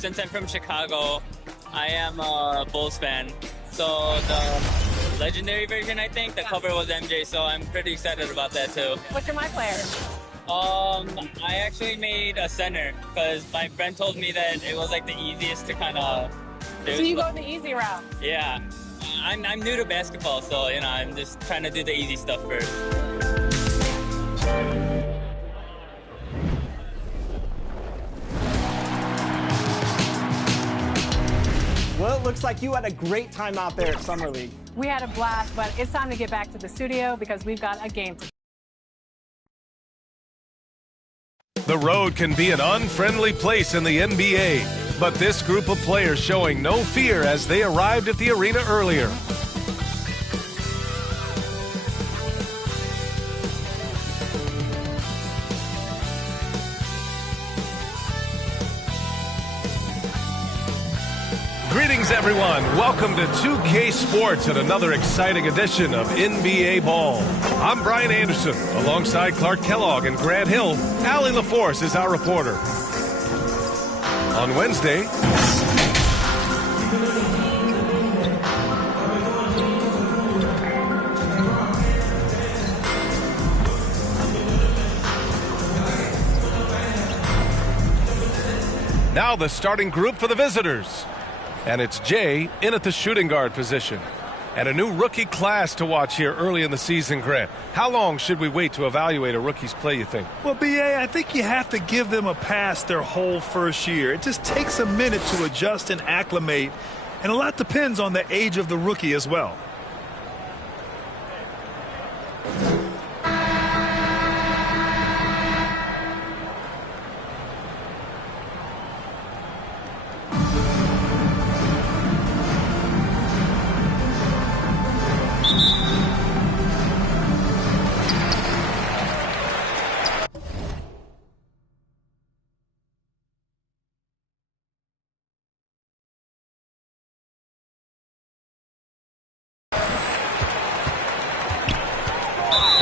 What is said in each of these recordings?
since I'm from Chicago, I am a Bulls fan. So the legendary version, I think, the cover was MJ, so I'm pretty excited about that too. What's your My Player? I actually made a center because my friend told me that it was like the easiest to kind of do. So you go the easy route? Yeah. I'm new to basketball, so you know, I'm just trying to do the easy stuff first. Well, it looks like you had a great time out there at Summer League. We had a blast, but it's time to get back to the studio because we've got a game to. The road can be an unfriendly place in the NBA, but this group of players showing no fear as they arrived at the arena earlier. Greetings, everyone. Welcome to 2K Sports and another exciting edition of NBA Ball. I'm Brian Anderson, alongside Clark Kellogg and Grant Hill. Allie LaForce is our reporter. On Wednesday, now the starting group for the visitors. And it's Jay in at the shooting guard position. And a new rookie class to watch here early in the season, Grant. How long should we wait to evaluate a rookie's play, you think? Well, B.A., I think you have to give them a pass their whole first year. It just takes a minute to adjust and acclimate. And a lot depends on the age of the rookie as well.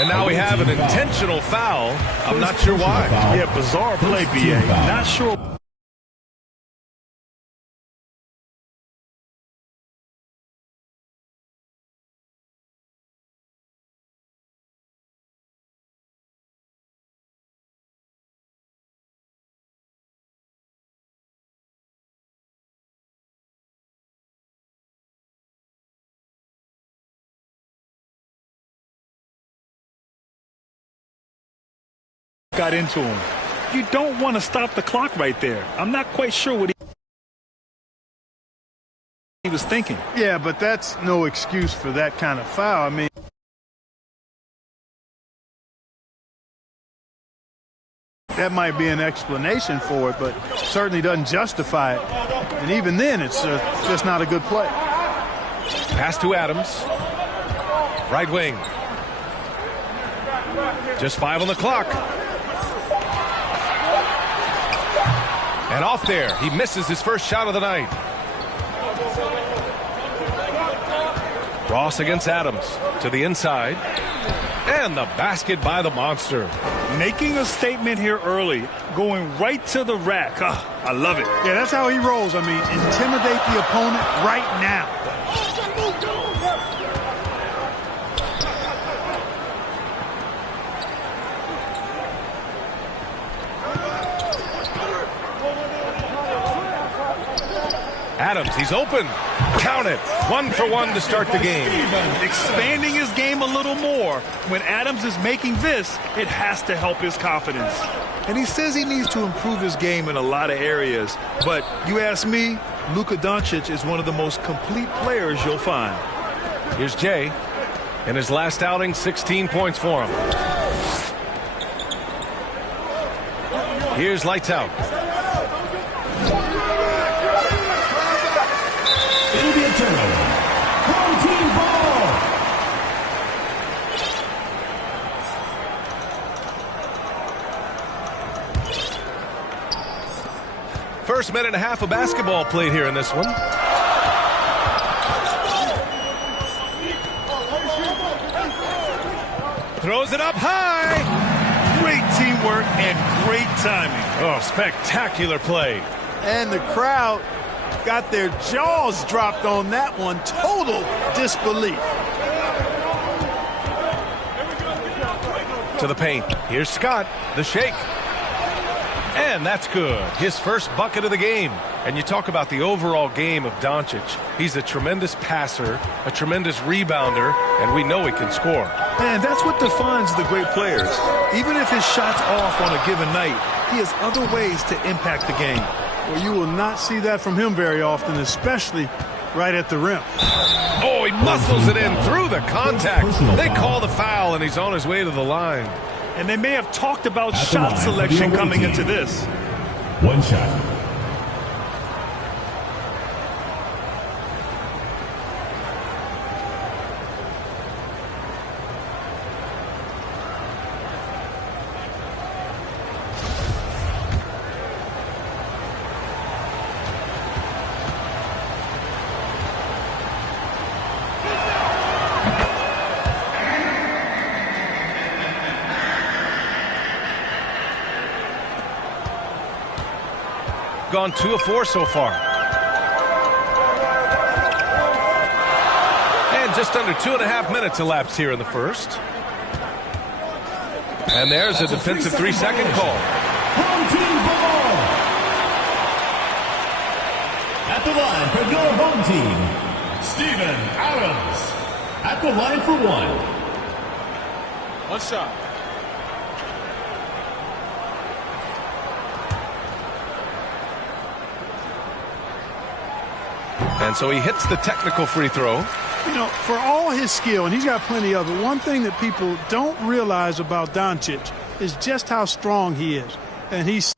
And now we have an intentional foul. I'm not sure why. Yeah, bizarre play, B.A. Not sure. Got into him. You don't want to stop the clock right there. I'm not quite sure what he was thinking. Yeah, but that's no excuse for that kind of foul. I mean, that might be an explanation for it, but certainly doesn't justify it. And even then, it's just not a good play. Pass to Adams. Right wing. Just 5 on the clock. And off there, he misses his first shot of the night. Ross against Adams to the inside. And the basket by the monster. Making a statement here early, going right to the rack. Oh, I love it. Yeah, that's how he rolls. I mean, intimidate the opponent right now. Adams, he's open. Count it. 1 for 1 to start the game. Expanding his game a little more. When Adams is making this, it has to help his confidence. And he says he needs to improve his game in a lot of areas. But you ask me, Luka Doncic is one of the most complete players you'll find. Here's Jay. In his last outing, 16 points for him. Here's lights out. It'll be a turnover. Home team ball. First minute and a half of basketball played here in this one. Throws it up high. Great teamwork and great timing. Oh, spectacular play. And the crowd got their jaws dropped on that one. Total disbelief. To the paint. Here's Scott, the shake. And that's good. His first bucket of the game. And you talk about the overall game of Doncic. He's a tremendous passer, a tremendous rebounder, and we know he can score. And that's what defines the great players. Even if his shot's off on a given night, he has other ways to impact the game. Well, you will not see that from him very often, especially right at the rim. Oh, he muscles it in through the contact. They call the foul, and he's on his way to the line. And they may have talked about shot selection coming into this. One shot. Gone 2 of 4 so far. And just under 2.5 minutes elapsed here in the first. And there's a defensive 3-second call. Home team ball. At the line for your home team, Steven Adams. At the line for one. One shot. And so he hits the technical free throw. You know, for all his skill, and he's got plenty of it, one thing that people don't realize about Doncic is just how strong he is. And he's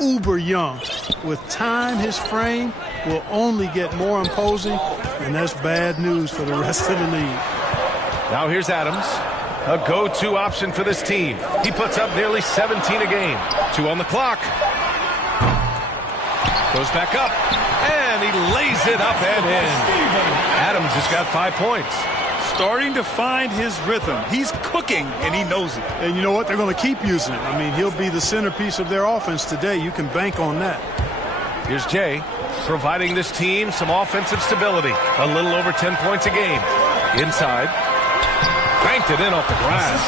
uber young. With time, his frame will only get more imposing, and that's bad news for the rest of the league. Now here's Adams, a go-to option for this team. He puts up nearly 17 a game. 2 on the clock. Goes back up, and he lays it up and in. Adams has got 5 points. Starting to find his rhythm. He's cooking, and he knows it. And you know what? They're going to keep using it. I mean, he'll be the centerpiece of their offense today. You can bank on that. Here's Jay, providing this team some offensive stability. A little over 10 points a game. Inside. Banked it in off the glass.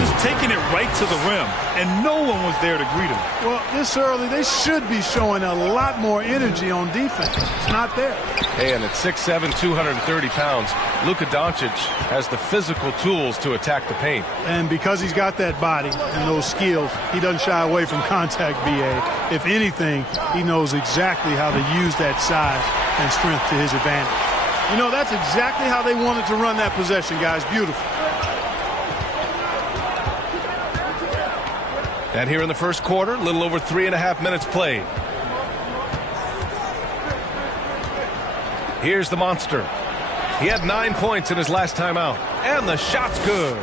Just taking it right to the rim, and no one was there to greet him. Well, this early, they should be showing a lot more energy on defense. It's not there. Hey, and at 6'7", 230 pounds, Luka Doncic has the physical tools to attack the paint. And because he's got that body and those skills, he doesn't shy away from contact, B.A. If anything, he knows exactly how to use that size and strength to his advantage. You know, that's exactly how they wanted to run that possession, guys. Beautiful. And here in the first quarter, a little over 3.5 minutes played. Here's the monster. He had 9 points in his last time out. And the shot's good.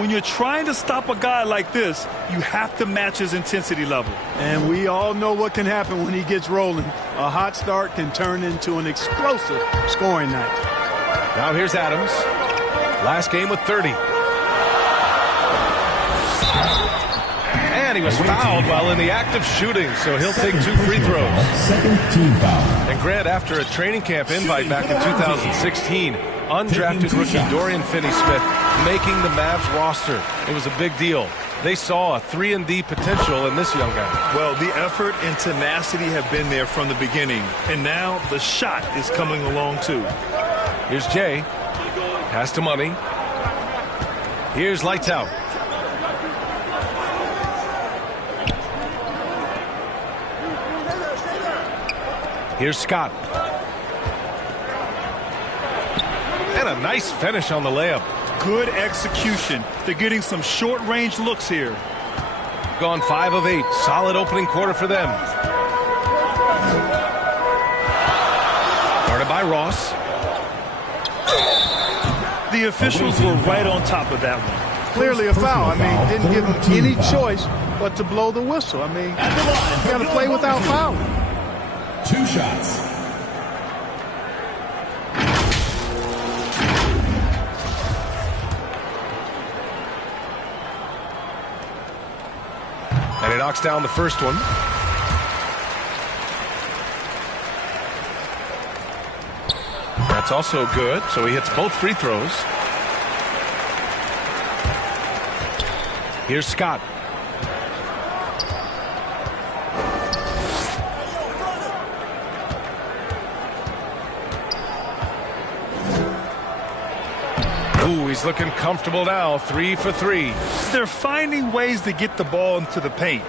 When you're trying to stop a guy like this, you have to match his intensity level. And we all know what can happen when he gets rolling. A hot start can turn into an explosive scoring night. Now here's Adams. Last game with 30. And he was fouled while in the act of shooting, so he'll take 2 free throws. Second team foul. And Grant, after a training camp invite back in 2016, undrafted rookie Dorian Finney-Smith making the Mavs roster. It was a big deal. They saw a 3-and-D potential in this young guy. Well, the effort and tenacity have been there from the beginning, and now the shot is coming along too. Here's Jay. Pass to Money. Here's Lights Out. Here's Scott. And a nice finish on the layup. Good execution. They're getting some short-range looks here. Gone 5 of 8. Solid opening quarter for them. Guarded by Ross. The officials were right on top of that one. Clearly a foul. I mean, didn't give him any choice but to blow the whistle. I mean, you got to play without fouling. 2 shots. And he knocks down the first one. That's also good, so he hits both free throws. Here's Scott. Ooh, he's looking comfortable now. 3 for 3. They're finding ways to get the ball into the paint.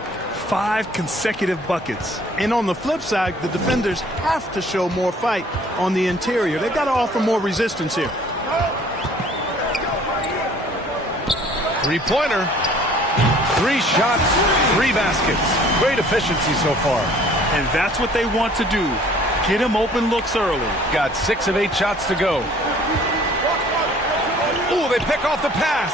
5 consecutive buckets. And on the flip side, the defenders have to show more fight on the interior. They've got to offer more resistance here. 3-pointer. 3 shots, 3 baskets. Great efficiency so far. And that's what they want to do. Get him open looks early. Got 6 of 8 shots to go. Ooh, they pick off the pass.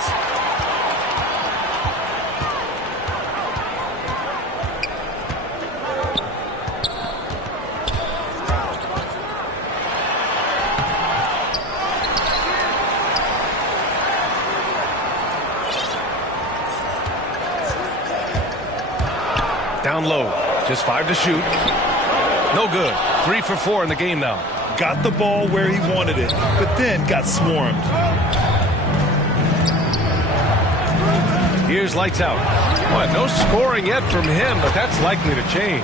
Down low, just 5 to shoot. No good. 3 for 4 in the game now. Got the ball where he wanted it, but then got swarmed. Here's lights out. Boy, no scoring yet from him, but that's likely to change.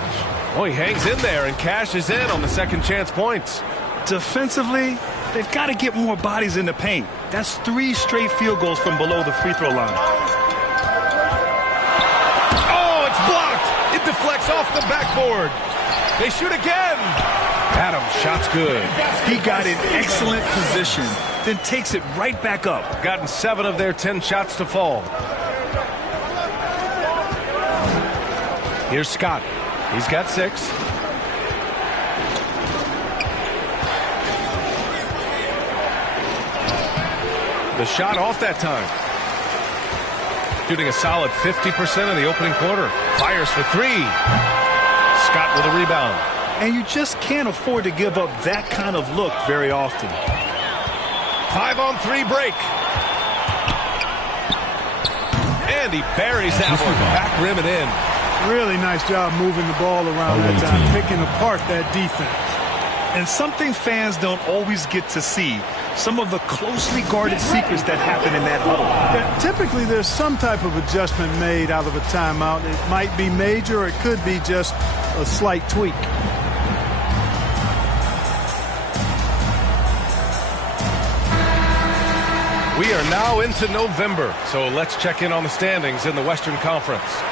Oh, he hangs in there and cashes in on the second chance points. Defensively, they've got to get more bodies in the paint. That's 3 straight field goals from below the free throw line. Oh, it's blocked. It deflects off the backboard. They shoot again. Adams, shot's good. He got in excellent position, then takes it right back up. Gotten 7 of their 10 shots to fall. Here's Scott. He's got 6. The shot off that time. Shooting a solid 50% in the opening quarter. Fires for 3. Scott with a rebound. And you just can't afford to give up that kind of look very often. 5-on-3 break. And he buries that one. Back rim and in. Really nice job moving the ball around that time, picking apart that defense. And something fans don't always get to see, some of the closely guarded secrets that happen in that huddle. Yeah, typically there's some type of adjustment made out of a timeout. It might be major or it could be just a slight tweak. We are now into November, so let's check in on the standings in the Western Conference.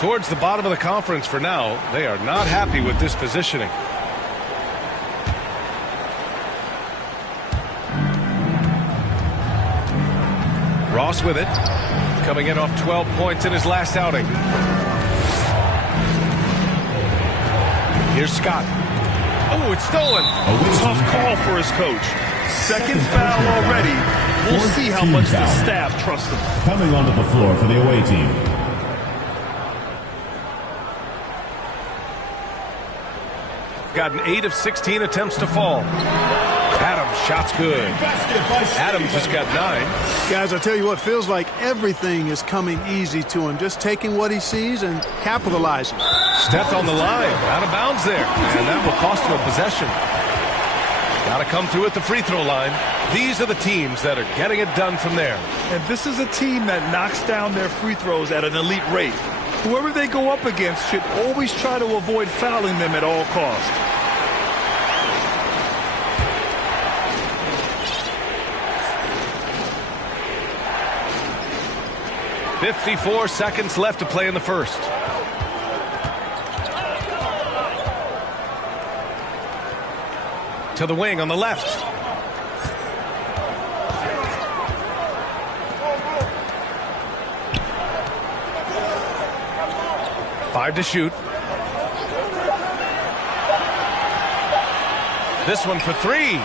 Towards the bottom of the conference for now, they are not happy with this positioning. Ross with it, coming in off 12 points in his last outing. Here's Scott. Oh, it's stolen. A tough call for his coach. Second foul already. We'll see how much the staff trusts him. Coming onto the floor for the away team. Gotten 8 of 16 attempts to fall. Adams, shot's good. Adams has got 9. Guys, I tell you what, feels like everything is coming easy to him. Just taking what he sees and capitalizing. Stepped on the line, out of bounds there, and that will cost him a possession. Got to come through at the free throw line. These are the teams that are getting it done from there. And this is a team that knocks down their free throws at an elite rate. Whoever they go up against should always try to avoid fouling them at all costs. .54 seconds left to play in the first. To the wing on the left. Five to shoot. This one for three.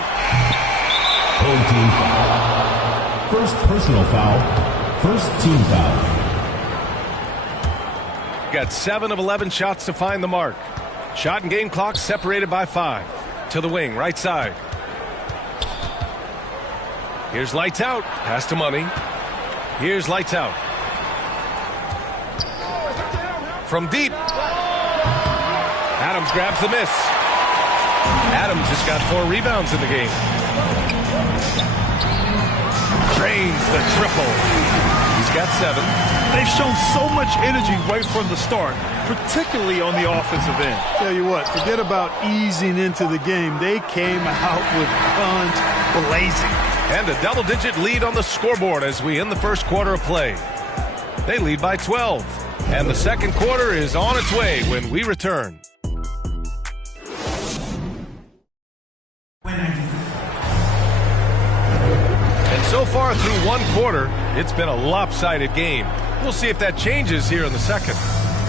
Home team foul. First personal foul. First team foul. Got 7 of 11 shots to find the mark. Shot and game clock separated by 5. To the wing, right side. Here's lights out. Pass to Money. Here's lights out. From deep. Adams grabs the miss. Adams has got 4 rebounds in the game. Drains the triple. He's got 7. They've shown so much energy right from the start, particularly on the offensive end. Tell you what, forget about easing into the game. They came out with guns blazing. And a double-digit lead on the scoreboard as we end the first quarter of play. They lead by 12. And the second quarter is on its way when we return. And so far through one quarter, it's been a lopsided game. We'll see if that changes here in the second.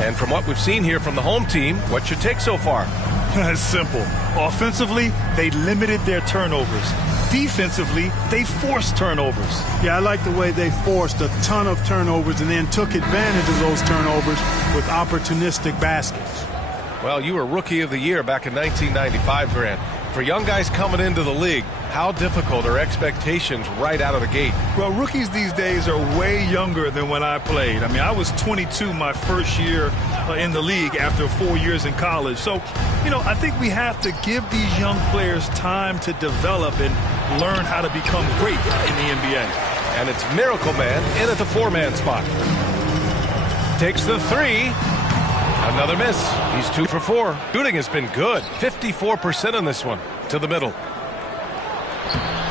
And from what we've seen here from the home team, what's your take so far? It's simple. Offensively, they limited their turnovers. Defensively, they forced turnovers. Yeah, I like the way they forced a ton of turnovers and then took advantage of those turnovers with opportunistic baskets. Well, you were Rookie of the Year back in 1995, Grant. For young guys coming into the league, how difficult are expectations right out of the gate? Well, rookies these days are way younger than when I played. I mean, I was 22 my first year in the league after 4 years in college. So, you know, I think we have to give these young players time to develop and learn how to become great in the NBA. And it's Miracle Man in at the 4-man spot. Takes the 3. Another miss. He's 2 for 4. Shooting has been good. 54% on this one. To the middle.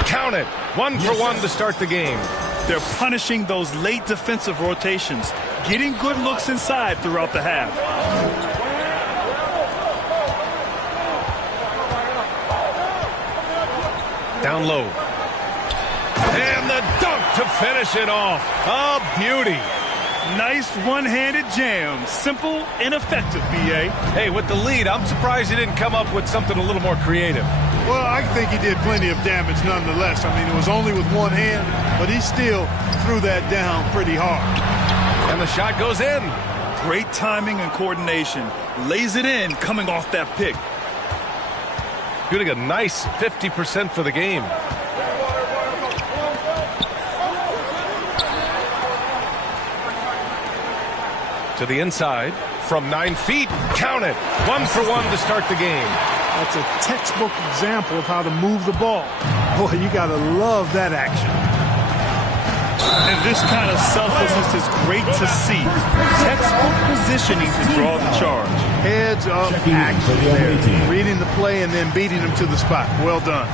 Count it. 1 for 1 to start the game. They're punishing those late defensive rotations, getting good looks inside throughout the half. Down low. And the dunk to finish it off. A beauty. Nice one-handed jam. Simple and effective, B.A. Hey, with the lead, I'm surprised he didn't come up with something a little more creative. Well, I think he did plenty of damage nonetheless. I mean, it was only with one hand, but he still threw that down pretty hard. And the shot goes in. Great timing and coordination. Lays it in coming off that pick. Shooting a nice 50% for the game. To the inside from 9 feet. Count it. 1 for 1 to start the game. That's a textbook example of how to move the ball. Boy, you got to love that action. And this kind of selflessness is great to see. Textbook positioning to draw the charge. Heads up action there. Reading the play and then beating them to the spot. Well done.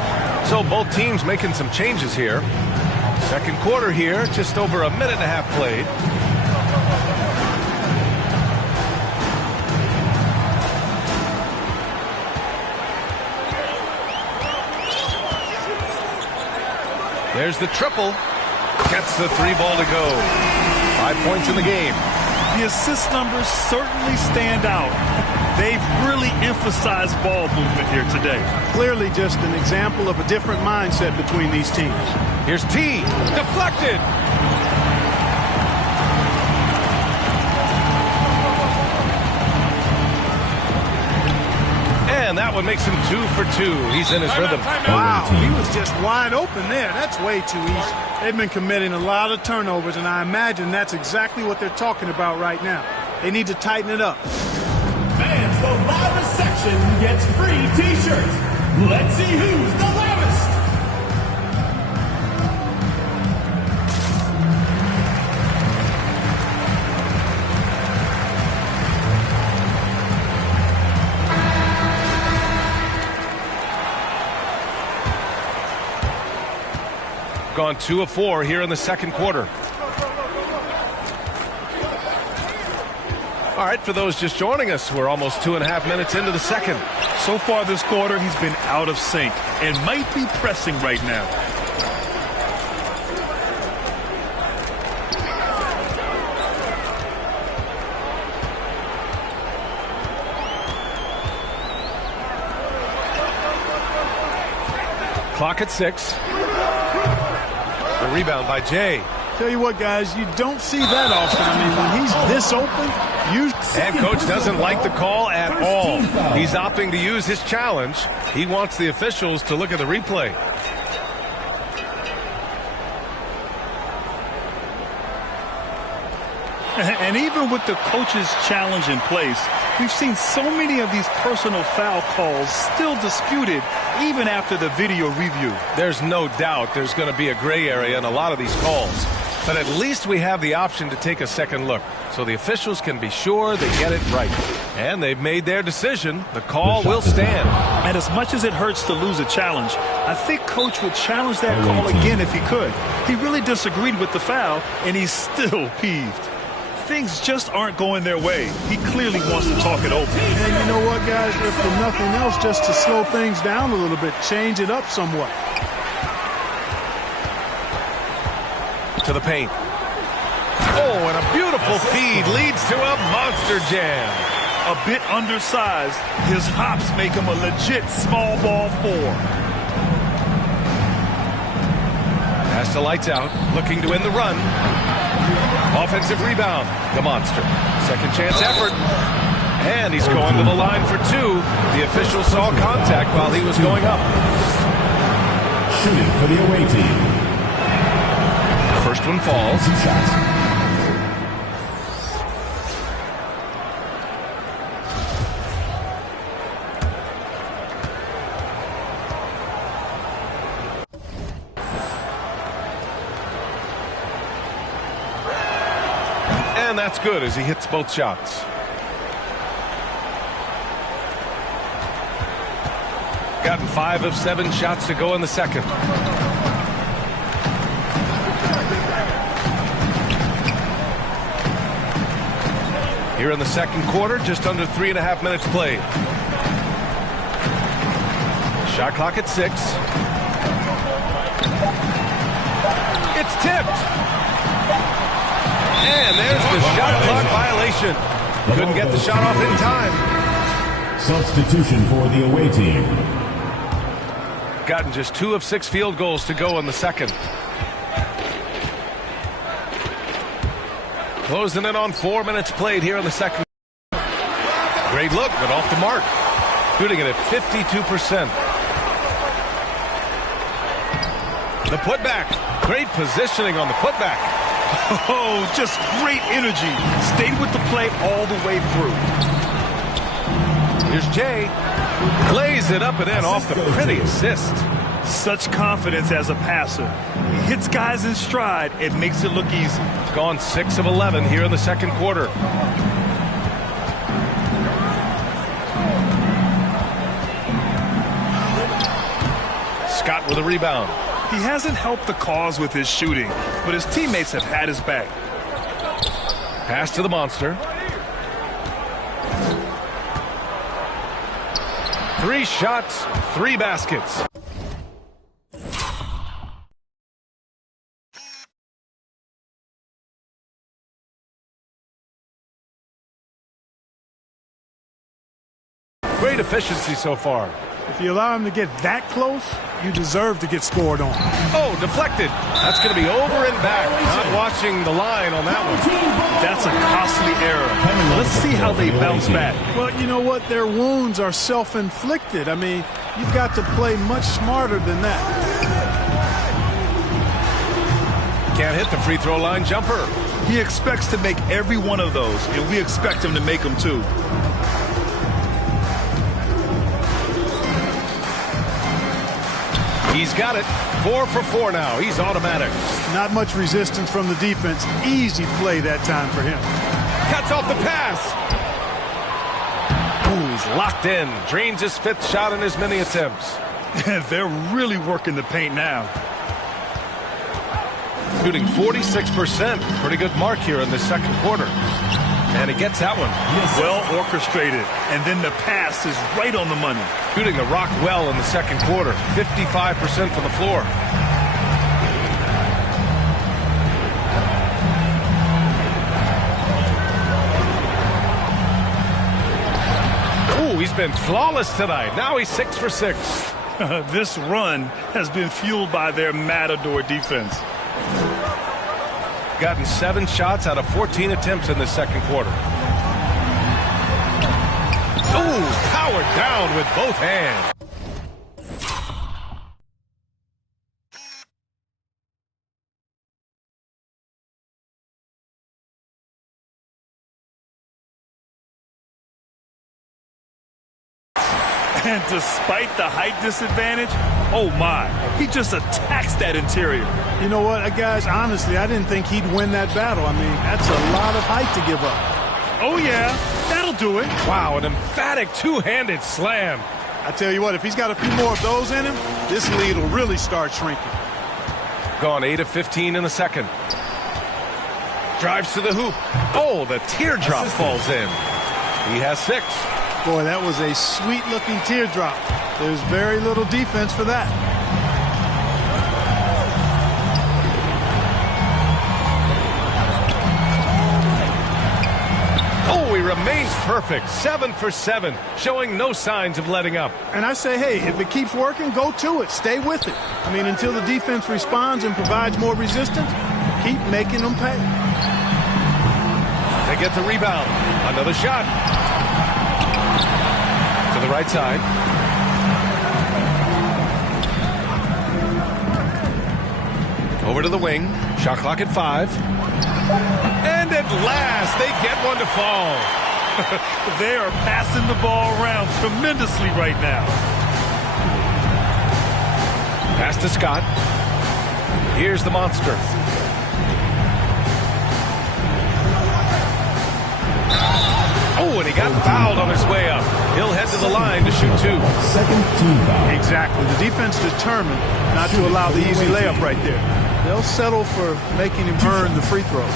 So both teams making some changes here. Second quarter here, just over a minute and a half played. There's the triple. Gets the 3 ball to go. 5 points in the game. The assist numbers certainly stand out. They've really emphasized ball movement here today. Clearly just an example of a different mindset between these teams. Here's T. Deflected. And that one makes him 2 for 2. He's in his rhythm. Wow, he was just wide open there. That's way too easy. They've been committing a lot of turnovers, and I imagine that's exactly what they're talking about right now. They need to tighten it up. Fans, the loudest section gets free T-shirts. Let's see who's the loudest. Gone 2 of 4 here in the second quarter. All right, for those just joining us, we're almost 2.5 minutes into the second. So far this quarter, he's been out of sync and might be pressing right now. Clock at 6. The rebound by Jay. Tell you what, guys, you don't see that often. I mean, when he's this open, and coach doesn't like the call at all. He's opting to use his challenge. He wants the officials to look at the replay. And even with the coach's challenge in place, we've seen so many of these personal foul calls still disputed even after the video review. There's no doubt there's going to be a gray area in a lot of these calls. But at least we have the option to take a second look, so the officials can be sure they get it right. And they've made their decision. The call will stand. And as much as it hurts to lose a challenge, I think Coach would challenge that call again if he could. He really disagreed with the foul, and he's still peeved. Things just aren't going their way. He clearly wants to talk it over. And you know what, guys? If for nothing else, just to slow things down a little bit, change it up somewhat. To the paint. Oh, and a beautiful feed leads to a monster jam. A bit undersized, his hops make him a legit small ball 4. Pass to lights out, looking to win the run. Offensive rebound, the monster. Second chance effort. And he's going to the line for 2. The official saw contact while he was going up. Shooting for the away team. First one falls. And that's good as he hits both shots. Gotten 5 of 7 shots to go in the second. Here in the second quarter, just under 3.5 minutes played. Shot clock at 6. It's tipped. And there's the shot clock violation. Couldn't get the shot off in time. Substitution for the away team. Gotten just 2 of 6 field goals to go in the second. Closing in on 4 minutes played here in the second. Great look, but off the mark. Shooting it at 52%. The putback. Great positioning on the putback. Oh, just great energy. Stayed with the play all the way through. Here's Jay. Lays it up and in off the pretty assist. Such confidence as a passer. He hits guys in stride and makes it look easy. Gone 6 of 11 here in the second quarter. Scott with a rebound. He hasn't helped the cause with his shooting, but his teammates have had his back. Pass to the monster. 3 shots, 3 baskets. Great efficiency so far. If you allow him to get that close, you deserve to get scored on. Oh, deflected. That's going to be over and back. Not watching the line on that one. That's a costly error. Let's see how they bounce back. Well, you know what? Their wounds are self-inflicted. I mean, you've got to play much smarter than that. Can't hit the free throw line jumper. He expects to make every one of those, and we expect him to make them too. He's got it. 4 for 4 now. He's automatic. Not much resistance from the defense. Easy play that time for him. Cuts off the pass. Ooh, he's locked in. Drains his 5th shot in as many attempts. They're really working the paint now. Shooting 46%. Pretty good mark here in the second quarter. And he gets that one. Well orchestrated. And then the pass is right on the money. Shooting the rock well in the second quarter. 55% from the floor. Ooh, he's been flawless tonight. Now he's 6 for 6. This run has been fueled by their Matador defense. Gotten 7 shots out of 14 attempts in the second quarter. Ooh, powered down with both hands. And despite the height disadvantage, oh my, he just attacks that interior. You know what, guys, honestly, I didn't think he'd win that battle. I mean, that's a lot of height to give up. Oh yeah, that'll do it. Wow, an emphatic two-handed slam. I tell you what, if he's got a few more of those in him, this lead will really start shrinking. Gone 8 of 15 in the second. Drives to the hoop. Oh, the teardrop falls in. He has 6. Boy, that was a sweet-looking teardrop. There's very little defense for that. Oh, he remains perfect. 7 for 7, showing no signs of letting up. And I say, hey, if it keeps working, go to it. Stay with it. I mean, until the defense responds and provides more resistance, keep making them pay. They get the rebound. Another shot. To the right side. Over to the wing. Shot clock at 5. And at last, they get one to fall. They are passing the ball around tremendously right now. Pass to Scott. Here's the monster. Oh, and he got fouled on his way up. He'll head to the line to shoot 2. Second team foul. Exactly. The defense determined not to allow the easy layup right there. They'll settle for making him earn the free throws.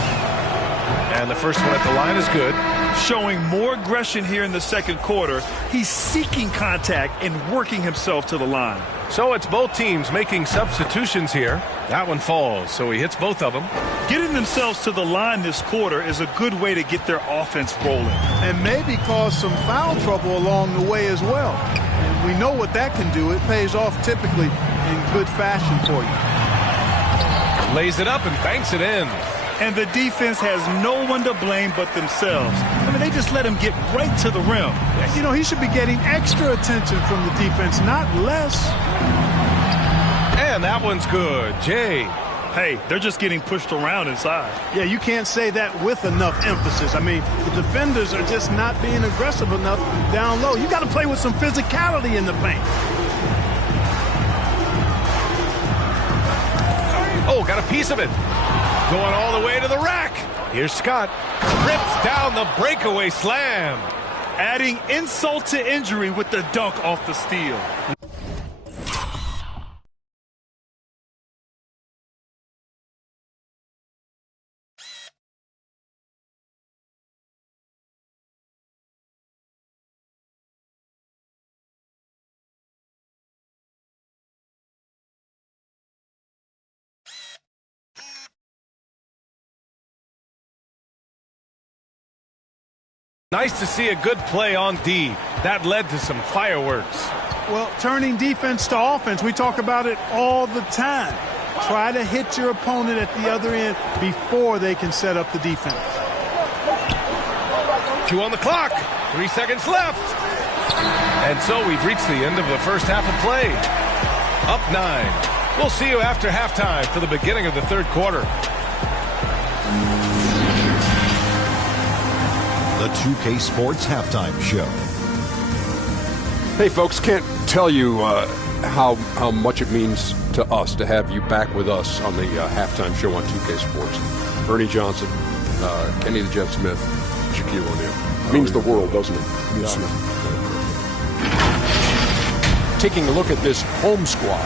And the first one at the line is good. Showing more aggression here in the second quarter. He's seeking contact and working himself to the line. So it's both teams making substitutions here. That one falls, so he hits both of them. Getting themselves to the line this quarter is a good way to get their offense rolling. And maybe cause some foul trouble along the way as well. And we know what that can do. It pays off typically in good fashion for you. Lays it up and banks it in. And the defense has no one to blame but themselves. I mean, they just let him get right to the rim. You know, he should be getting extra attention from the defense, not less. And that one's good. Jay. Hey, they're just getting pushed around inside. Yeah, you can't say that with enough emphasis. I mean, the defenders are just not being aggressive enough down low. You got to play with some physicality in the paint. Oh, got a piece of it. Going all the way to the rack. Here's Scott. Rips down the breakaway slam. Adding insult to injury with the dunk off the steal. Nice to see a good play on D. That led to some fireworks. Well, turning defense to offense, we talk about it all the time. Try to hit your opponent at the other end before they can set up the defense. 2 on the clock. 3 seconds left. And so we've reached the end of the first half of play. Up 9. We'll see you after halftime for the beginning of the third quarter. The 2K Sports Halftime Show. Hey, folks, can't tell you how much it means to us to have you back with us on the halftime show on 2K Sports. Ernie Johnson, Kenny the Jet Smith, Shaquille O'Neal. Means the world, doesn't it? Yes, sir. Taking a look at this home squad.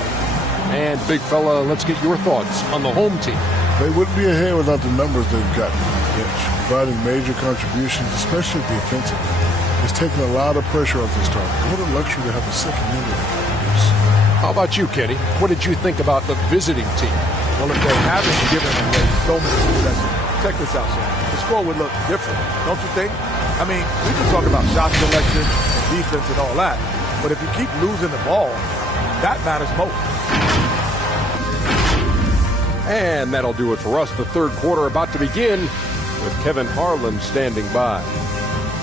And, big fella, let's get your thoughts on the home team. They wouldn't be ahead without the numbers they've got. bench, providing major contributions, especially defensively. He's taken a lot of pressure off the start. What a luxury to have a second unit like this. How about you, Kenny? What did you think about the visiting team? Well, if they haven't given away so many successes, check this out, Sam. The score would look different, don't you think? I mean, we can talk about shot selection, defense, and all that, but if you keep losing the ball, that matters most. And that'll do it for us. The third quarter about to begin with Kevin Harlan standing by.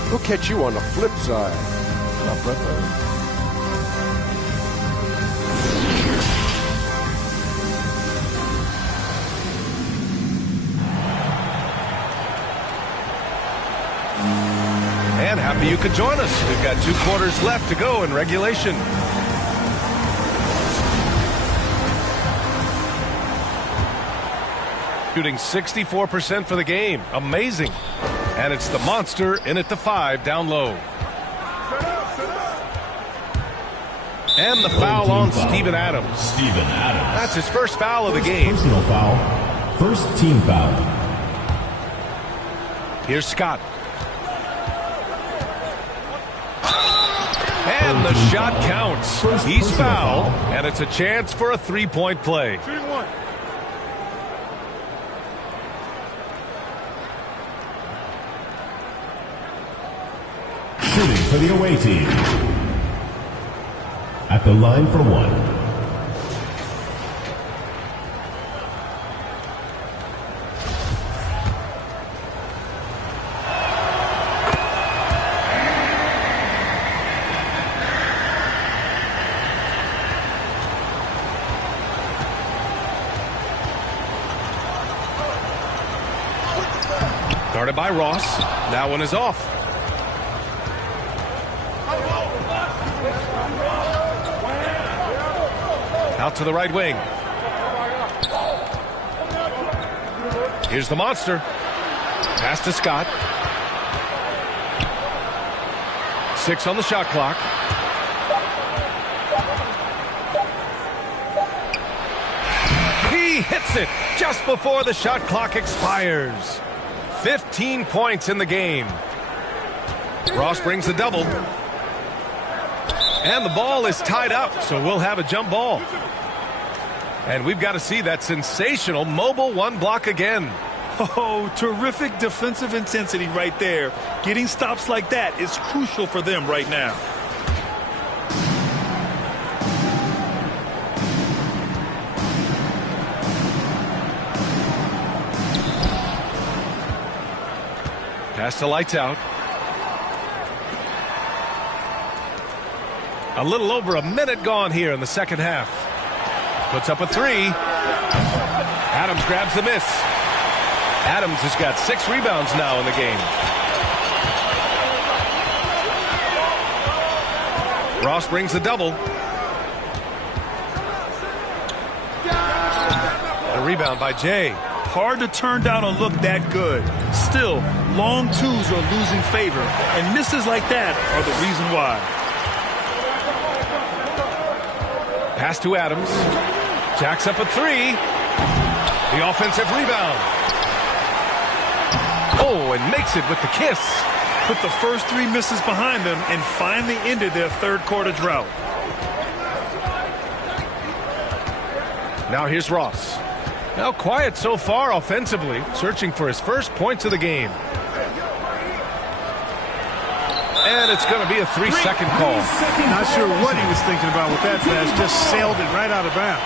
We'll catch you on the flip side. And happy you could join us. We've got 2 quarters left to go in regulation. Shooting 64% for the game. Amazing. And it's the monster in at the 5 down low. And the foul on Steven Adams. Steven Adams. That's his first foul of the game. Personal foul. First team foul. Here's Scott. And the shot counts. He's fouled, and it's a chance for a 3-point play. Shooting for the away team. At the line for 1. Guarded by Ross. That one is off. Out to the right wing. Here's the monster. Pass to Scott. 6 on the shot clock. He hits it just before the shot clock expires. 15 points in the game. Ross brings the double. And the ball is tied up, so we'll have a jump ball. And we've got to see that sensational mobile 1 block again. Oh, terrific defensive intensity right there. Getting stops like that is crucial for them right now. Pass to Lights Out. A little over a minute gone here in the second half. Puts up a 3. Adams grabs the miss. Adams has got 6 rebounds now in the game. Ross brings the double. The rebound by Jay. Hard to turn down a look that good. Still, long twos are losing favor, and misses like that are the reason why. Pass to Adams. Jacks up a 3. The offensive rebound. Oh, and makes it with the kiss. Put the first 3 misses behind them and finally ended their third quarter drought. Now here's Ross. Now quiet so far offensively, searching for his first points of the game. And it's going to be a 3-second call. Not sure what he was thinking about with that pass. Just sailed it right out of bounds.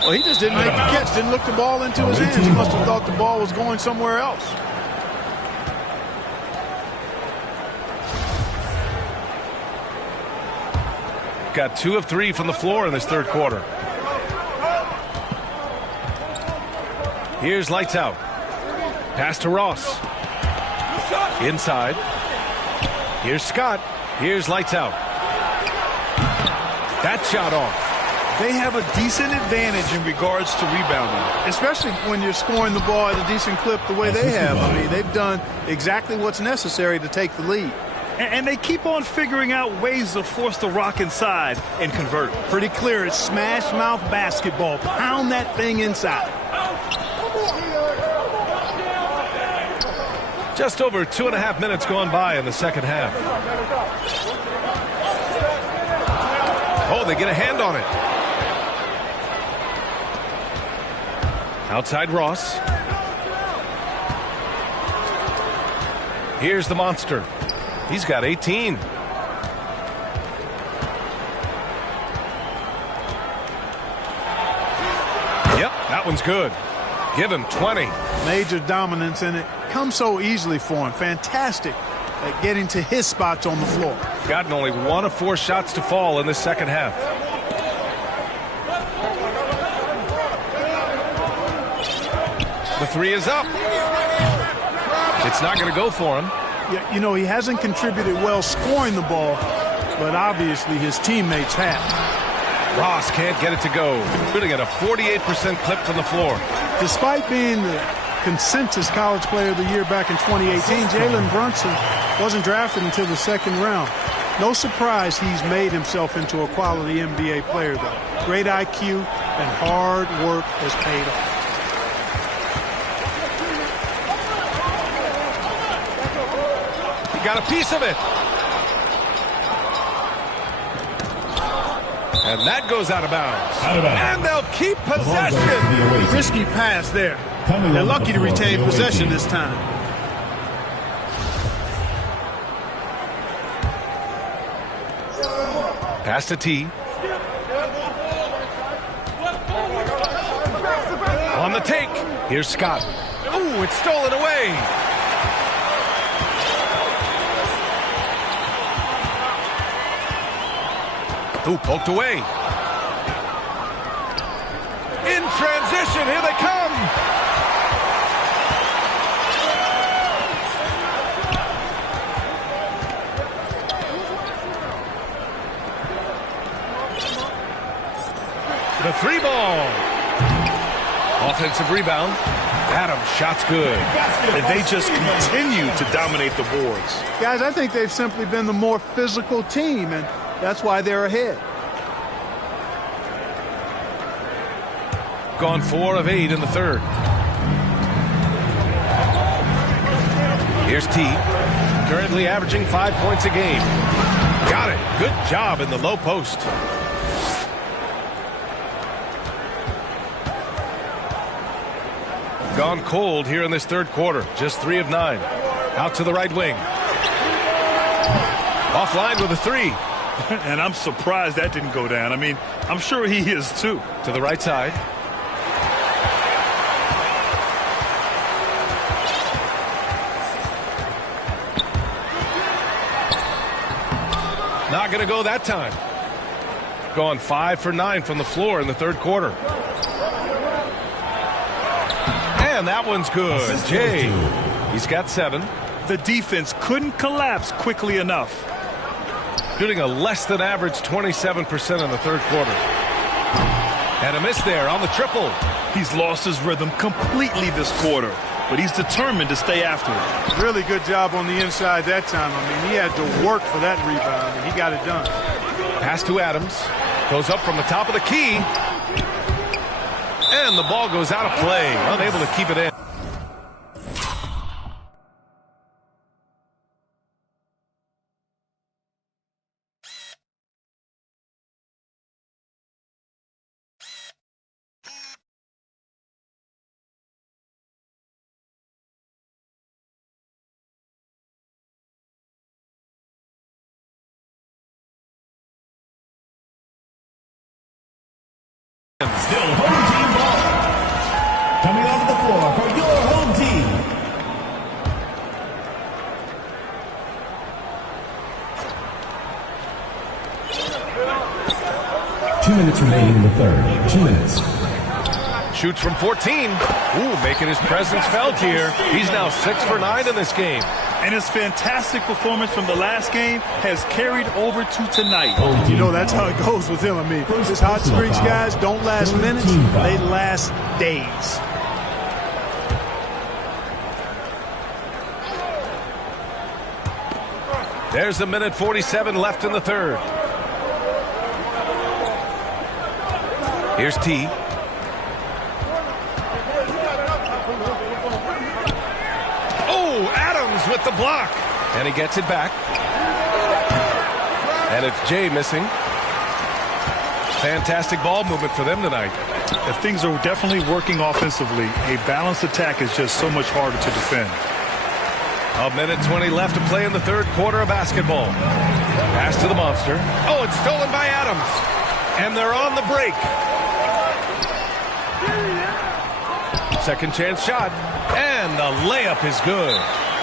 Well, he just didn't make the catch. Didn't look the ball into his hands. He must have thought the ball was going somewhere else. Got 2 of 3 from the floor in this third quarter. Here's Lights Out. Pass to Ross. Inside. Here's Scott. Here's Lights Out. That shot off. They have a decent advantage in regards to rebounding. Especially when you're scoring the ball at a decent clip the way they have. I mean, they've done exactly what's necessary to take the lead. And they keep on figuring out ways to force the rock inside and convert. Pretty clear. It's smash mouth basketball. Pound that thing inside. Just over 2.5 minutes gone by in the second half. Oh, they get a hand on it. Outside Ross. Here's the monster. He's got 18. Yep, that one's good. Give him 20. Major dominance, and it comes so easily for him. Fantastic at getting to his spots on the floor. Gotten only 1 of 4 shots to fall in the second half. The 3 is up. It's not going to go for him. Yeah, you know, he hasn't contributed well scoring the ball, but obviously his teammates have. Ross can't get it to go. Shooting at a 48% clip from the floor. Despite being the consensus college player of the year back in 2018, Jalen Brunson wasn't drafted until the second round. No surprise he's made himself into a quality NBA player, though. Great IQ and hard work has paid off. He got a piece of it. And that goes out of bounds. And they'll keep possession. Risky pass there. They're lucky to retain possession this time. Pass to T. On the take. Here's Scott. Ooh, it's stolen away. Ooh, poked away. In transition, here they come. The 3 ball. Offensive rebound. Adams, shot's good. And they just continue to dominate the boards. Guys, I think they've simply been the more physical team, and that's why they're ahead. Gone 4 of 8 in the third. Here's T. Currently averaging 5 points a game. Got it. Good job in the low post. Gone cold here in this third quarter. Just 3 of 9. Out to the right wing. Offline with a 3. And I'm surprised that didn't go down. I mean, I'm sure he is too. To the right side. Not going to go that time. Gone 5 for 9 from the floor in the third quarter. And that one's good. Jay, he's got 7. The defense couldn't collapse quickly enough. Shooting a less than average 27% in the third quarter. And a miss there on the triple. He's lost his rhythm completely this quarter, but he's determined to stay after it. Really good job on the inside that time. I mean, he had to work for that rebound, and he got it done. Pass to Adams. Goes up from the top of the key. And the ball goes out of play. Unable to keep it in. Still home team ball. Coming onto the floor for your home team. Two minutes remaining in the third. 2 minutes. Shoots from 14. Ooh, making his presence felt here. He's now 6 for 9 in this game. And his fantastic performance from the last game has carried over to tonight. You know, that's how it goes with him. I mean, his hot streaks, guys, don't last minutes. They last days. There's a minute 47 left in the third. Here's T. Oh, Adams with the block. And he gets it back. And it's Jay missing. Fantastic ball movement for them tonight. Things are definitely working offensively. A balanced attack is just so much harder to defend. A minute 20 left to play in the third quarter of basketball. Pass to the monster. Oh, it's stolen by Adams. And they're on the break. Second chance shot. And the layup is good.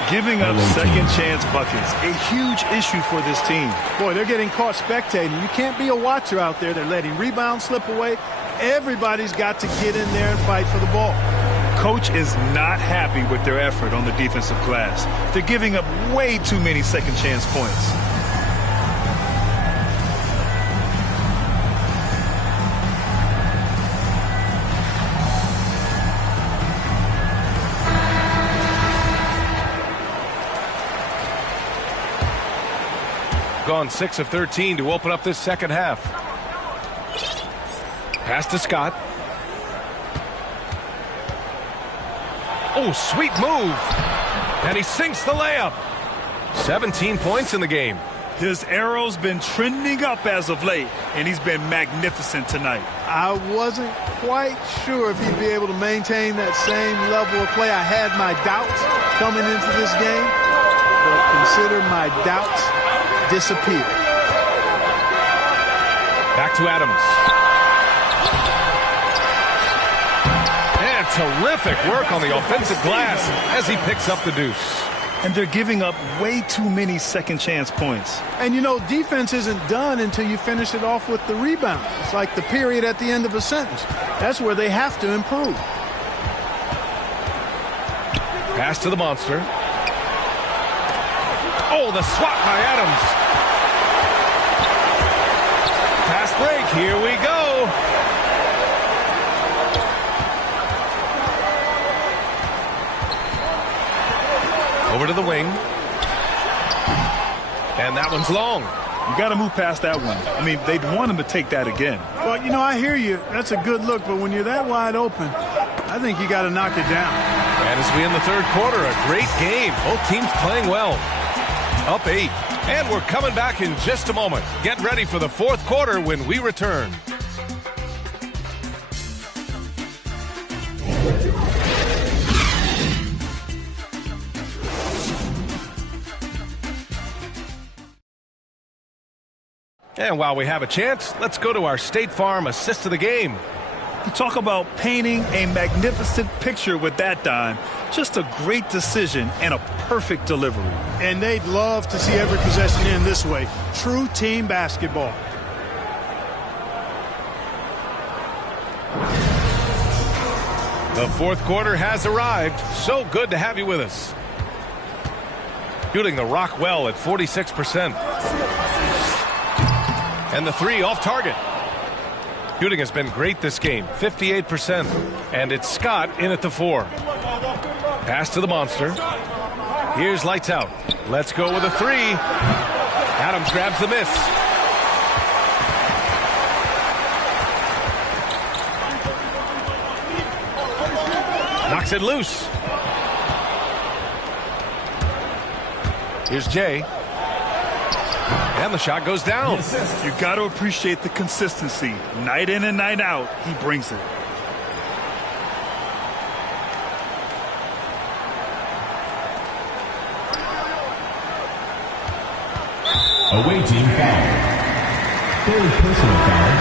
Giving up second chance buckets, a huge issue for this team. Boy, they're getting caught spectating. You can't be a watcher out there. They're letting rebounds slip away. Everybody's got to get in there and fight for the ball. Coach is not happy with their effort on the defensive glass. They're giving up way too many second chance points. Gone 6 of 13 to open up this second half. Pass to Scott. Oh, sweet move. And he sinks the layup. 17 points in the game. His arrow's been trending up as of late, and he's been magnificent tonight. I wasn't quite sure if he'd be able to maintain that same level of play. I had my doubts coming into this game, but consider my doubts disappear. Back to Adams. And terrific work on the offensive glass as he picks up the deuce. And they're giving up way too many second chance points. And you know, defense isn't done until you finish it off with the rebound. It's like the period at the end of a sentence. That's where they have to improve. Pass to the monster. Oh, the swat by Adams. Fast break. Here we go. Over to the wing. And that one's long. You got to move past that one. I mean, they'd want him to take that again. Well, you know, I hear you. That's a good look. But when you're that wide open, I think you got to knock it down. And as we end the third quarter, a great game. Both teams playing well. Up 8. And we're coming back in just a moment. Get ready for the fourth quarter when we return. And while we have a chance, let's go to our State Farm assist of the game. You talk about painting a magnificent picture with that dime. Just a great decision and a perfect delivery. And they'd love to see every possession end this way. True team basketball. The fourth quarter has arrived. So good to have you with us. Shooting the rock well at 46%. And the three off target. Shooting has been great this game, 58%. And it's Scott in at the 4. Pass to the monster. Here's lights out. Let's go with a 3. Adams grabs the miss. Knocks it loose. Here's Jay. And the shot goes down. You got to appreciate the consistency. Night in and night out, he brings it. Away team foul. Third personal foul.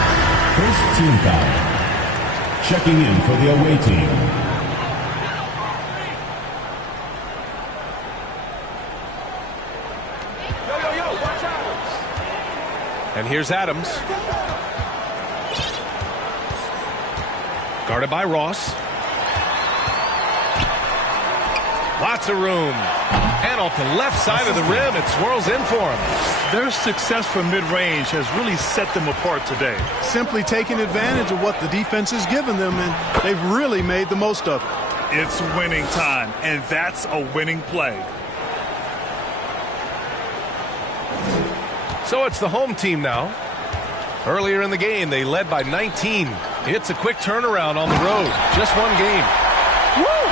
First team foul. Checking in for the away team. And here's Adams. Guarded by Ross. Lots of room. And off the left side of the rim, it swirls in for him. Their success from mid-range has really set them apart today. Simply taking advantage of what the defense has given them, and they've really made the most of it. It's winning time, and that's a winning play. So it's the home team now. Earlier in the game, they led by 19. It's a quick turnaround on the road. Just one game. Woo!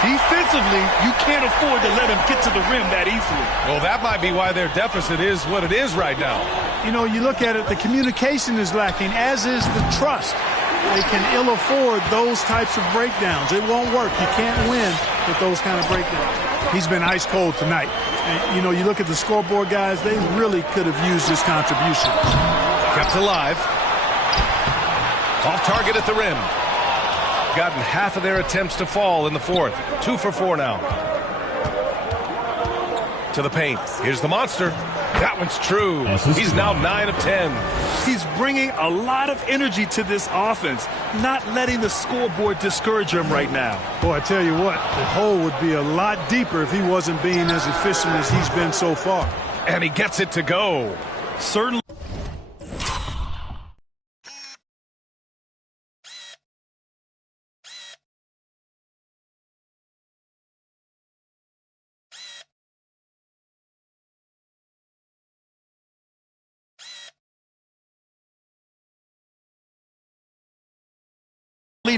Defensively, you can't afford to let him get to the rim that easily. Well, that might be why their deficit is what it is right now. You know, you look at it, the communication is lacking, as is the trust. They can ill afford those types of breakdowns. It won't work. You can't win with those kind of breakdowns. He's been ice cold tonight. And, you know, you look at the scoreboard, guys, they really could have used his contribution. Kept alive. Off target at the rim. Gotten half of their attempts to fall in the fourth. 2 for 4 now. To the paint. Here's the monster. That one's true. He's now 9 of 10. He's bringing a lot of energy to this offense, not letting the scoreboard discourage him right now. Boy, I tell you what, the hole would be a lot deeper if he wasn't being as efficient as he's been so far. And he gets it to go. Certainly.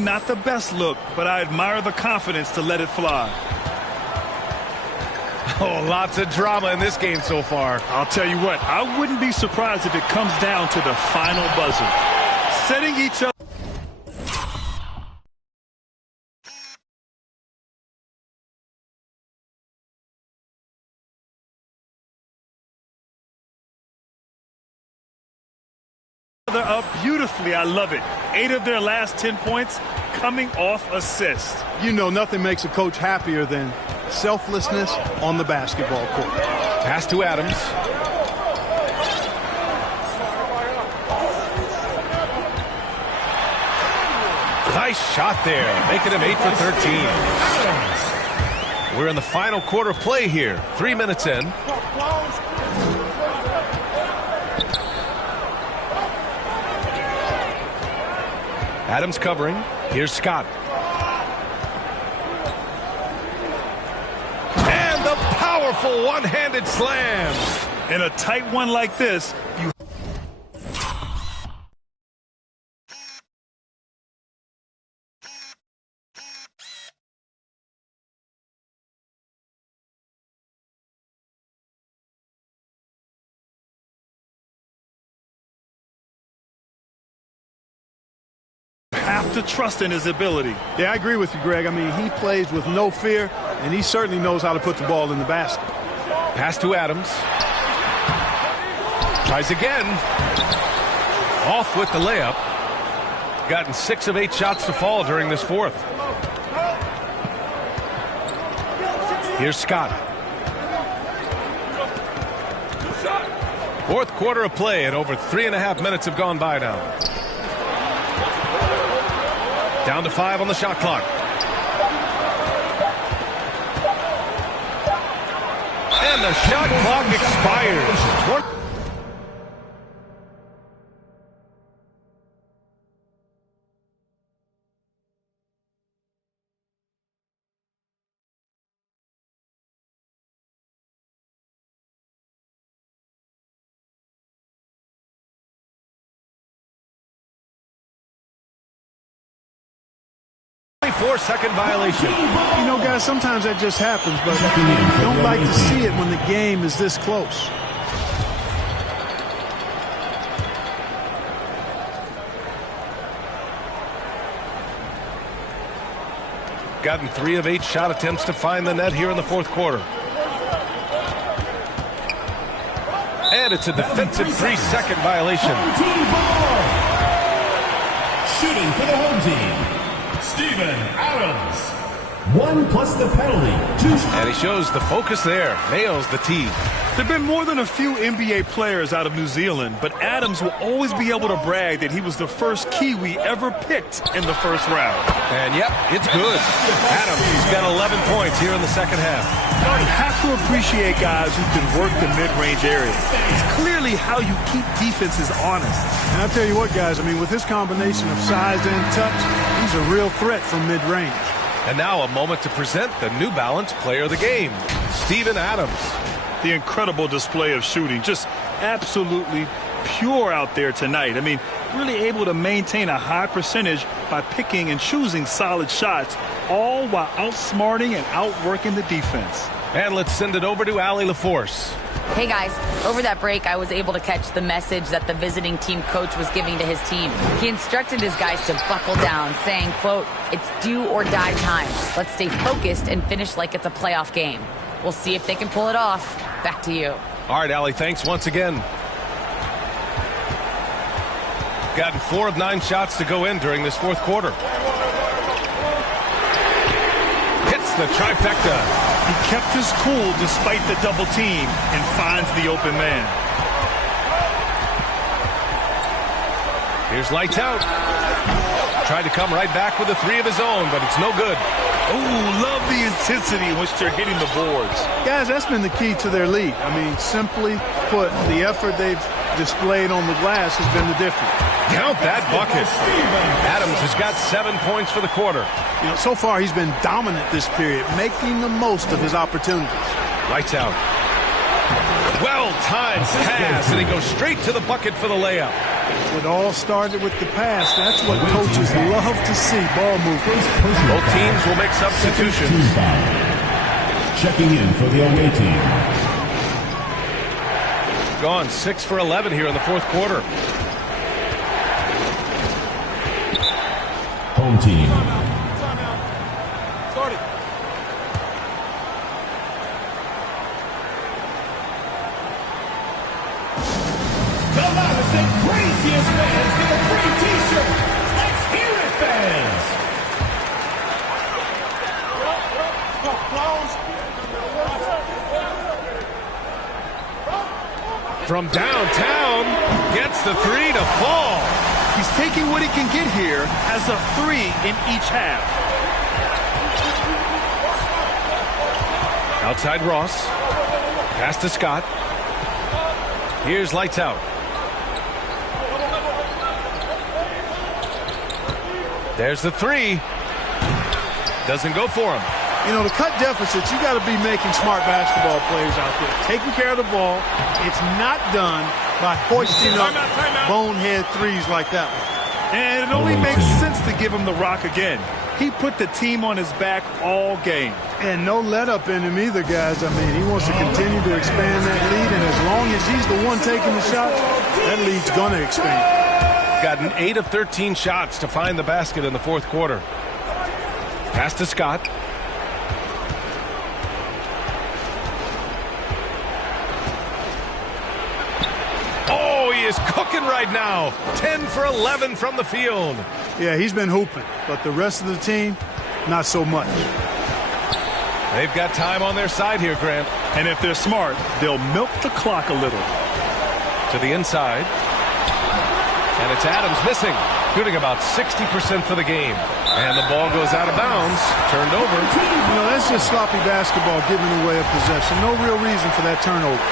Not the best look, but I admire the confidence to let it fly. Oh, lots of drama in this game so far. I'll tell you what, I wouldn't be surprised if it comes down to the final buzzer. Setting each other. Up beautifully. I love it. 8 of their last 10 points coming off assists. You know, nothing makes a coach happier than selflessness on the basketball court. Pass to Adams. Nice shot there, making him 8 for 13. We're in the final quarter play here. 3 minutes in. Adams covering. Here's Scott. And the powerful one-handed slam. In a tight one like this, you have to trust in his ability. Yeah, I agree with you, Greg. I mean, he plays with no fear, and he certainly knows how to put the ball in the basket. Pass to Adams. Tries again. Off with the layup. Gotten 6 of 8 shots to fall during this fourth. Here's Scott. Fourth quarter of play, and over 3.5 minutes have gone by now. Down to 5 on the shot clock. And the shot clock expires. Four-second violation. You know, guys, sometimes that just happens, but you don't like to see it when the game is this close. Gotten 3 of 8 shot attempts to find the net here in the fourth quarter. And it's a defensive 3-second violation. Shooting for the home team, Steven Adams. 1 plus the penalty. 2. And he shows the focus there. Nails the tee. There have been more than a few NBA players out of New Zealand, but Adams will always be able to brag that he was the first Kiwi ever picked in the first round. And yep, it's good. Adams has got 11 points here in the second half. You have to appreciate guys who can work the mid-range area. It's clearly how you keep defenses honest. And I'll tell you what, guys, I mean, with his combination of size and touch, he's a real threat from mid-range. And now a moment to present the New Balance Player of the Game, Steven Adams. the incredible display of shooting. Just absolutely pure out there tonight. I mean, really able to maintain a high percentage by picking and choosing solid shots, all while outsmarting and outworking the defense. And let's send it over to Allie LaForce. Hey guys, over that break, I was able to catch the message that the visiting team coach was giving to his team. He instructed his guys to buckle down, saying, quote, "It's do or die time. Let's stay focused and finish like it's a playoff game." We'll see if they can pull it off. Back to you. All right, Allie, thanks once again. Gotten 4 of 9 shots to go in during this fourth quarter. Hits the trifecta. He kept his cool despite the double team and finds the open man. Here's lights out. Tried to come right back with a 3 of his own, but it's no good. Oh, love the intensity in which they're hitting the boards. Guys, that's been the key to their lead. I mean, simply put, the effort they've displayed on the glass has been the difference. Count that bucket. Adams has got 7 points for the quarter. You know, so far he's been dominant this period, making the most of his opportunities. Lights out. Well-timed pass, and he goes straight to the bucket for the layup. It all started with the pass. That's what coaches love to see, ball movement. Both teams will make substitutions. Checking in for the away team. Gone 6 for 11 here in the fourth quarter. Home team. The loudest and craziest fans get a free t-shirt. Let's hear it, fans. From downtown, gets the 3 to fall. He's taking what he can get here, has a 3 in each half. Outside Ross. Pass to Scott. Here's lights out. There's the 3. Doesn't go for him. You know, to cut deficits, you got to be making smart basketball plays out there. Taking care of the ball. It's not done by hoisting up bonehead threes like that one. And it only makes sense to give him the rock again. He put the team on his back all game. And no let up in him either, guys. I mean, he wants to continue to expand that lead, and as long as he's the one taking the shots, that lead's going to expand. Gotten 8 of 13 shots to find the basket in the fourth quarter. Pass to Scott. Oh, he is cooking right now. 10 for 11 from the field. Yeah, he's been hooping, but the rest of the team, not so much. They've got time on their side here, Grant. And if they're smart, they'll milk the clock a little. To the inside. And it's Adams missing. Shooting about 60% for the game. And the ball goes out of bounds. Turned over. You know, that's just sloppy basketball giving away a possession. No real reason for that turnover.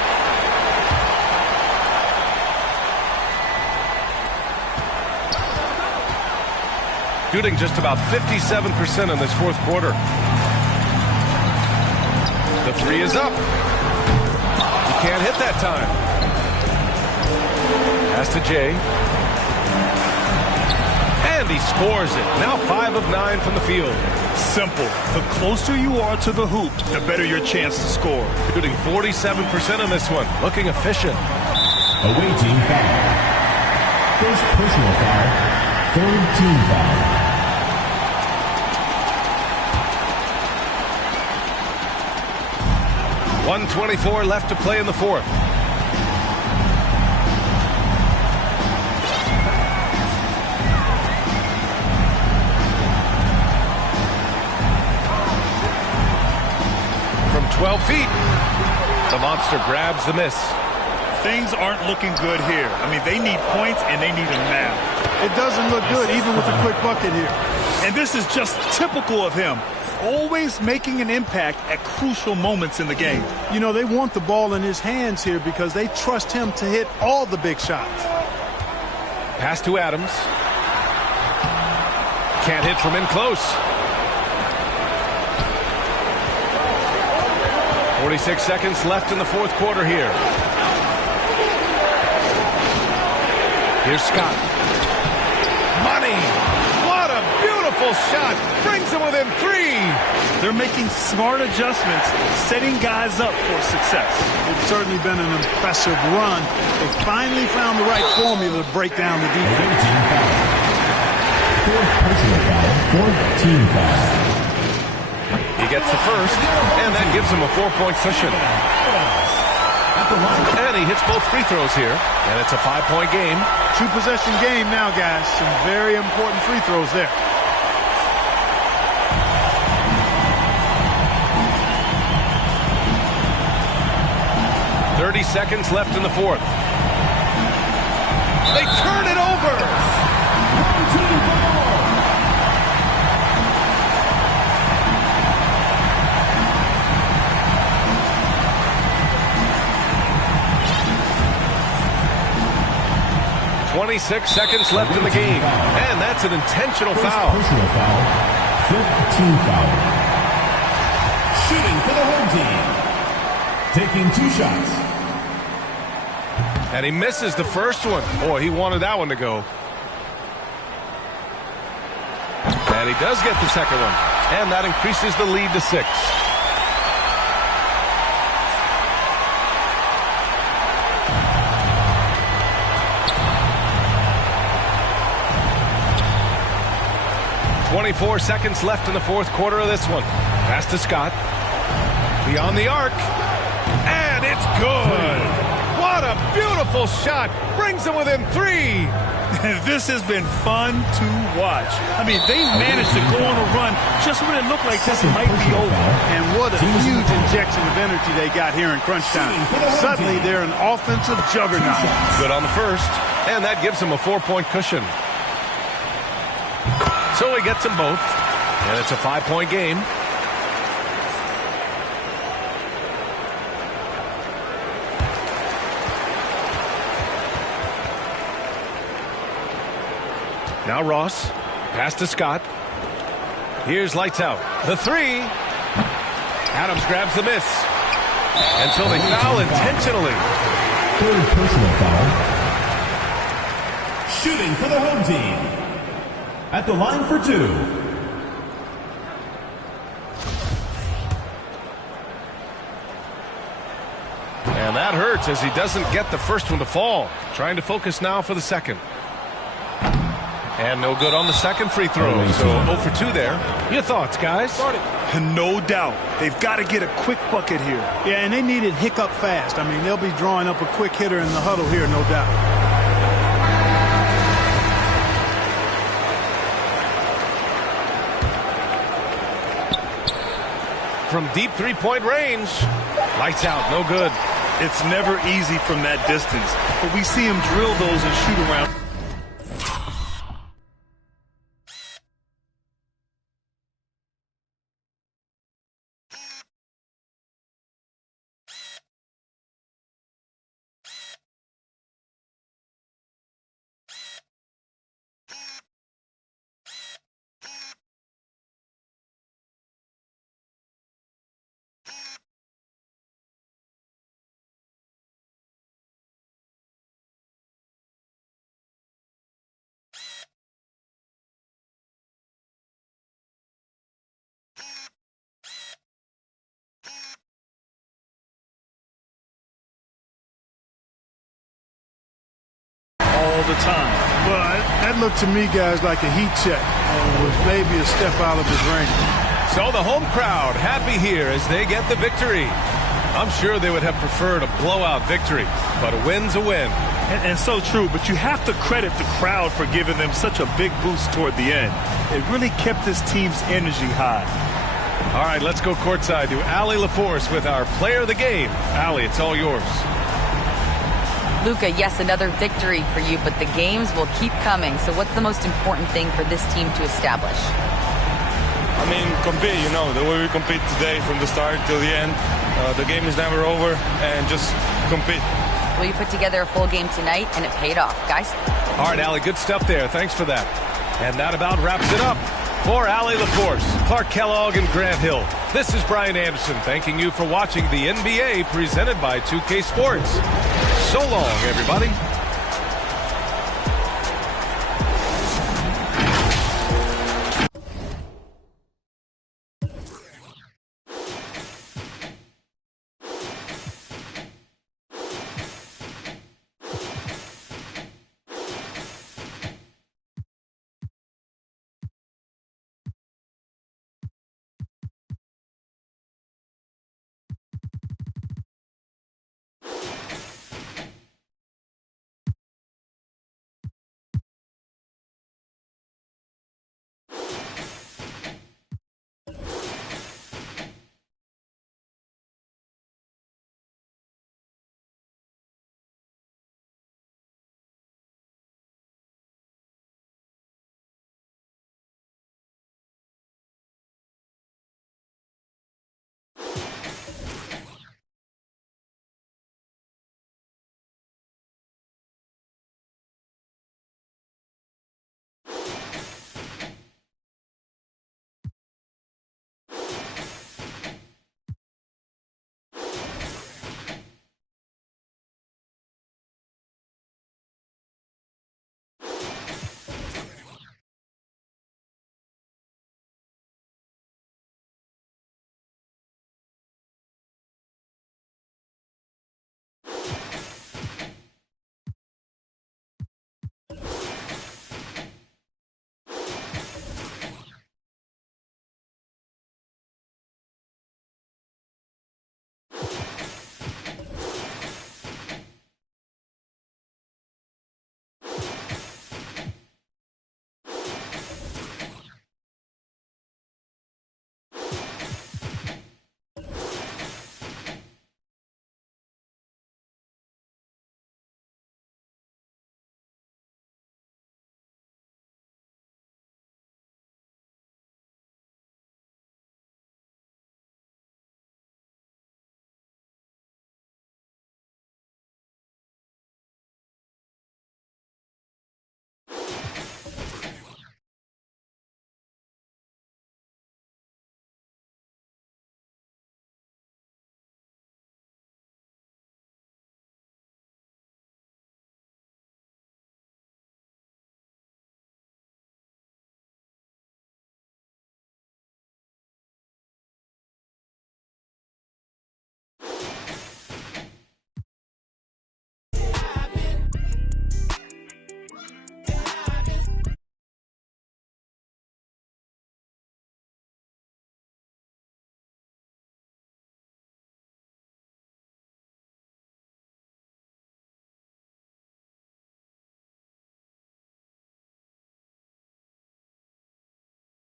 Shooting just about 57% in this fourth quarter. The 3 is up. He can't hit that time. Pass to Jay. And he scores it. Now 5 of 9 from the field. Simple. The closer you are to the hoop, the better your chance to score. Shooting 47% on this one. Looking efficient. Away team foul. First personal foul. Third team foul. 1:24 left to play in the fourth. From 12 feet, the monster grabs the miss. Things aren't looking good here. I mean, they need points, and they need them now. It doesn't look good, even with a quick bucket here. And this is just typical of him. Always making an impact at crucial moments in the game. You know, they want the ball in his hands here because they trust him to hit all the big shots. Pass to Adams. Can't hit from in close. 46 seconds left in the fourth quarter here. Here's Scott. Money! What a beautiful shot! Brings them within 3. They're making smart adjustments, setting guys up for success. It's certainly been an impressive run. They finally found the right formula to break down the defense. Fourth personal foul, fourth team foul. He gets the first, and that gives him a 4-point cushion. And he hits both free throws here, and it's a 5-point game. 2-possession game now, guys. Some very important free throws there. Seconds left in the fourth. They turn it over. 26 seconds left in the game, and that's an intentional foul. Personal foul, fifth team foul. Shooting for the home team. Taking 2 shots. And he misses the first one. Boy, he wanted that one to go. And he does get the second one. And that increases the lead to 6. .24 seconds left in the fourth quarter of this one. Pass to Scott. Beyond the arc. And it's good. What a beautiful shot. Brings them within 3. This has been fun to watch. I mean, they managed to go on a run just when it looked like this might be over. And what a huge injection of energy they got here in crunch time. Suddenly, they're an offensive juggernaut. Good on the first, and that gives him a 4-point cushion. So he gets them both, and it's a 5-point game. Now Ross, pass to Scott. Here's lights out. The 3. Adams grabs the miss. And so they foul intentionally. Third personal foul. Shooting for the home team. At the line for 2. And that hurts as he doesn't get the first one to fall. Trying to focus now for the second. And no good on the second free throw. So 0 for 2 there. Your thoughts, guys? No doubt. They've got to get a quick bucket here. Yeah, and they need it hiccup fast. I mean, they'll be drawing up a quick hitter in the huddle here, no doubt. From deep 3-point range. Lights out, no good. It's never easy from that distance, but we see him drill those and shoot around. All the time. Well, that looked to me, guys, like a heat check. With maybe a step out of his range. So the home crowd happy here as they get the victory. I'm sure they would have preferred a blowout victory, but a win's a win. And so true, but you have to credit the crowd for giving them such a big boost toward the end. It really kept this team's energy high. All right, let's go courtside to Allie LaForce with our player of the game. Allie, it's all yours. Luka, yes, another victory for you, but the games will keep coming. So what's the most important thing for this team to establish? I mean, compete, the way we compete today from the start till the end. The game is never over, and just compete. Well, you put together a full game tonight, and it paid off, guys. All right, Allie, good stuff there. Thanks for that. And that about wraps it up. For Allie LaForce, Clark Kellogg, and Grant Hill, this is Brian Anderson thanking you for watching the NBA presented by 2K Sports. So long, everybody.